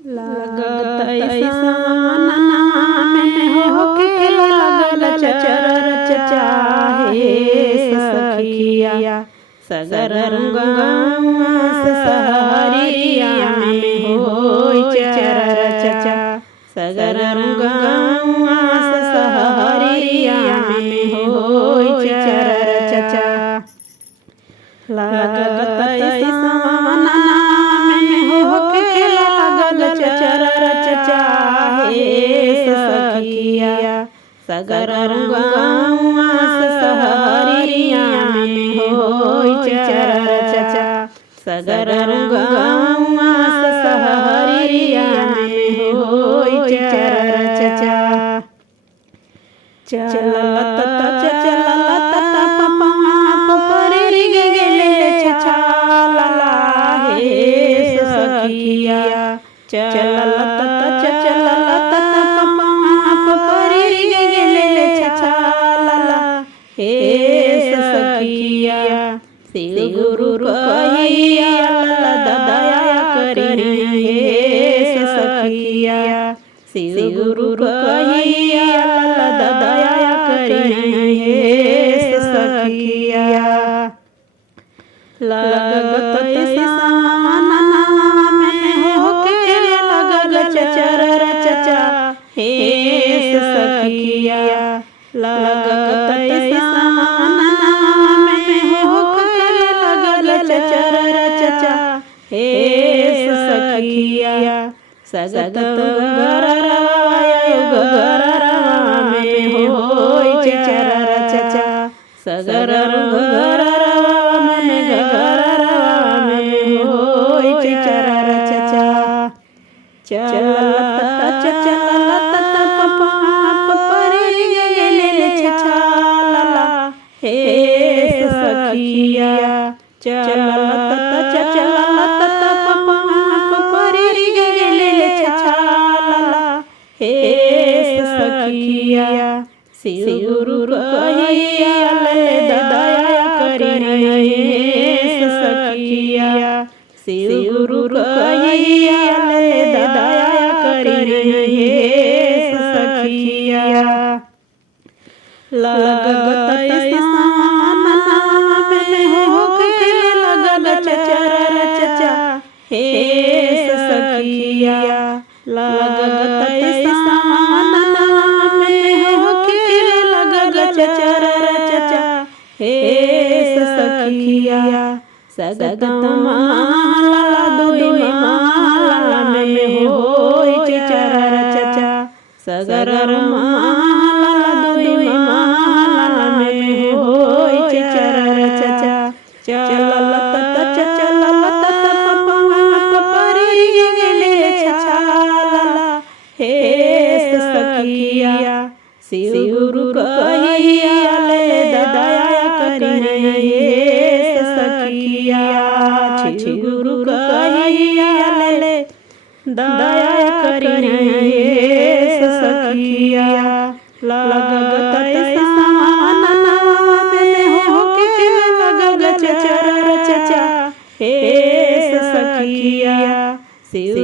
लगत ऐसा में होके लगल चरच चाहे सखिया सगर गंगा सहरिया में होई चरच सगर गंगा सहरिया में होई चरच लगत ऐसा में होके लगल चरच चाहे सखिया सगर गंगा सहरिया में होई चरच सगर गंगा सहरिया में होई चरच चलत चलत पपा परी गेले छाला हे सखिया चलत चलत पपा परी गेले छाला हे सखिया शिव गुरु कहिया दया करी हे सखिया शिव गुरु कहिया दया करी हे सखिया लगत ऐसा में होके लगल चरच हे सखिया लगत ऐसा में होके लगल चरच हे सखिया सगत गरवा में होई चरच सगर गरवा में होई चरच चलत चलत पपा परी गेले छाला हे सखिया चलत चलत पपा परी गेले छाला हे सखिया शिव गुरु कहिया दया करी हे सखिया शिव गुरु कहिया दया करी हे सखिया लगत ऐसा में होके लगल चरच हे सखिया लगत ऐसा में होके लगल चरच हे सखिया सगत माला दुई माला में होई चरच सगर माला दुई माला में होई चरच चलत चलत पपा परी गेले छाला हे सखिया शिव गुरु कहिया दया करी हे सखिया शिव गुरु कहिया दया करी हे सखिया लगत ऐसा में होके लगल चरच हे सखिया शिव